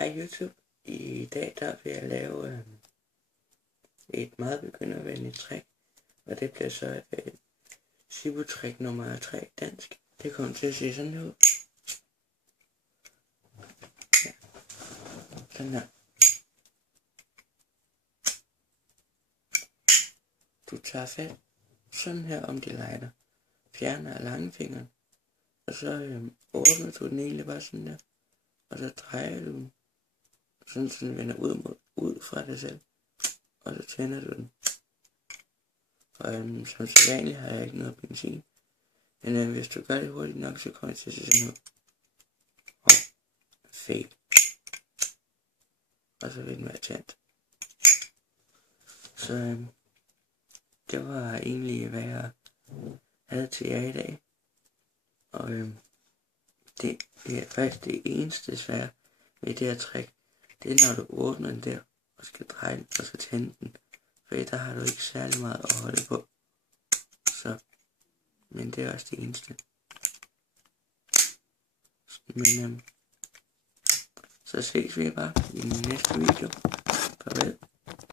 Hej YouTube. I dag der vil jeg lave et meget begyndervenligt trick, og det bliver så Zippo trick nummer 3 dansk. Det kommer til at se sådan ud. Ja. Sådan her. Du tager fat sådan her om de lighter, fjerner langfingeren, og så åbner du den egentlig bare sådan der, og så drejer du den, sådan så den vender ud fra dig selv, og så tænder du den. Og som sædvanligt har jeg ikke noget benzin, men hvis du gør det hurtigt nok, så kommer det til at se sådan ud. Og fail. Og så vil den være tændt. Så det var egentlig hvad jeg havde til jer i dag. Og det er faktisk det eneste svære ved det her trick. Det er når du åbner den der og skal dreje den og skal tænde den. For der har du ikke særlig meget at holde på. Men det er også det eneste. Men så ses vi bare i den næste video. Farvel.